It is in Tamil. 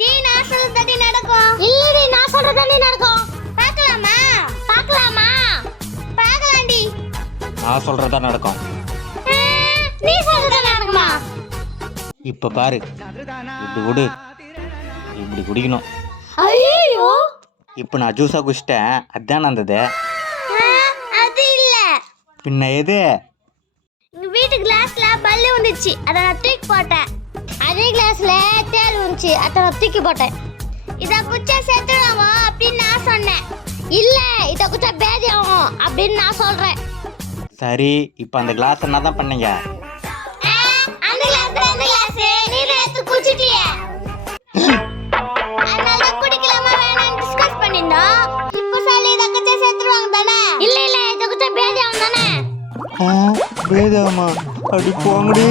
டேய் நான் சொல்றதடி நடக்கும். இல்லடி நான் சொல்றதடி நடக்கும். பார்க்கலாமா? பார்க்கலாமா? பார்க்கலாம்டி நான் சொல்கிறதா நடக்கும். ஆ, நீ சொல்றதா நடக்குமா? இப்போ பாரு. இப்படி விடு இப்படி குடிக்கணும். ஐயோ இப்போ நான் ஜூஸாக குடிச்சிட்டேன். அதான் வந்தது. அது இல்ல. பின்ன எது? எங்க வீட்டு கிளாஸ்ல பல்லு வந்துச்சு. அதை நான் தூக்கி போட்டேன். அதே கிளாஸ்ல வந்துச்சு அதை நான் தூக்கி போட்டேன். இதை குச்சா செத்துடாமா அப்படின்னு நான் சொன்னேன். இல்ல இதை குச்சா பேதி ஆகும் அப்படின்னு நான் சொல்றேன். சரி இப்போ அந்த கிளாஸ் என்ன தான் பண்ணீங்க? அந்த கிளாஸ் அந்த கிளாஸ் நீ நேத்து அதனால குடிக்கலாமா டிஸ்கஸ் பண்ணிருந்தோம் இப்போ சொல்லி இதை குச்சா செத்துருவாங்க தானே? இல்ல இல்ல இதை குச்சா பேதி ஆகும் தானே? வேதாமா அடி போங்கடி.